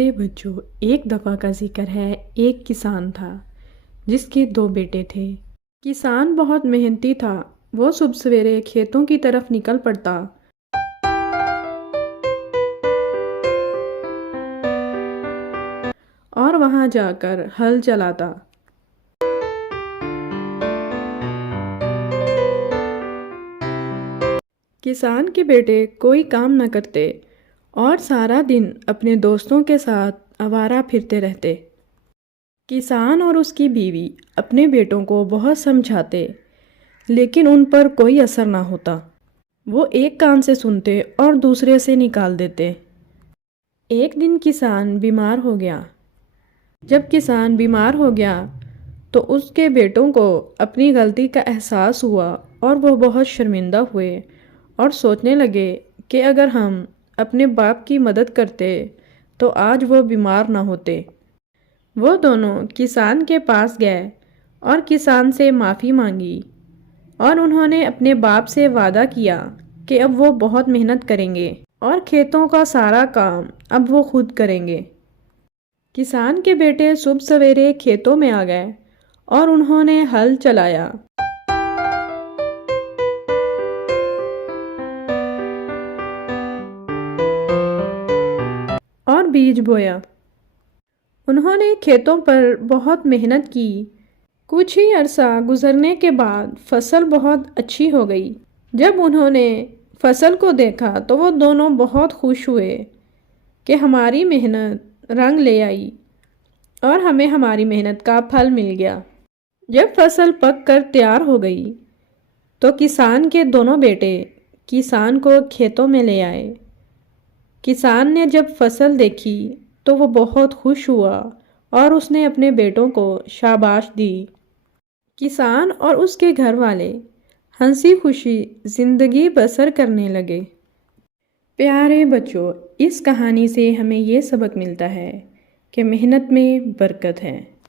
प्यारे बच्चों, एक दफ़ा का जिक्र है। एक किसान था जिसके दो बेटे थे। किसान बहुत मेहनती था। वो सुबह सवेरे खेतों की तरफ निकल पड़ता और वहां जाकर हल चलाता। किसान के बेटे कोई काम न करते और सारा दिन अपने दोस्तों के साथ आवारा फिरते रहते। किसान और उसकी बीवी अपने बेटों को बहुत समझाते, लेकिन उन पर कोई असर ना होता। वो एक कान से सुनते और दूसरे से निकाल देते। एक दिन किसान बीमार हो गया। जब किसान बीमार हो गया तो उसके बेटों को अपनी गलती का एहसास हुआ और वो बहुत शर्मिंदा हुए और सोचने लगे कि अगर हम अपने बाप की मदद करते तो आज वो बीमार ना होते। वो दोनों किसान के पास गए और किसान से माफ़ी मांगी और उन्होंने अपने बाप से वादा किया कि अब वो बहुत मेहनत करेंगे और खेतों का सारा काम अब वो खुद करेंगे। किसान के बेटे सुबह सवेरे खेतों में आ गए और उन्होंने हल चलाया और बीज बोया। उन्होंने खेतों पर बहुत मेहनत की। कुछ ही अरसा गुजरने के बाद फसल बहुत अच्छी हो गई। जब उन्होंने फसल को देखा तो वो दोनों बहुत खुश हुए कि हमारी मेहनत रंग ले आई और हमें हमारी मेहनत का फल मिल गया। जब फसल पक कर तैयार हो गई तो किसान के दोनों बेटे किसान को खेतों में ले आए। किसान ने जब फसल देखी तो वो बहुत खुश हुआ और उसने अपने बेटों को शाबाश दी। किसान और उसके घर वाले हंसी खुशी जिंदगी बसर करने लगे। प्यारे बच्चों, इस कहानी से हमें ये सबक मिलता है कि मेहनत में बरकत है।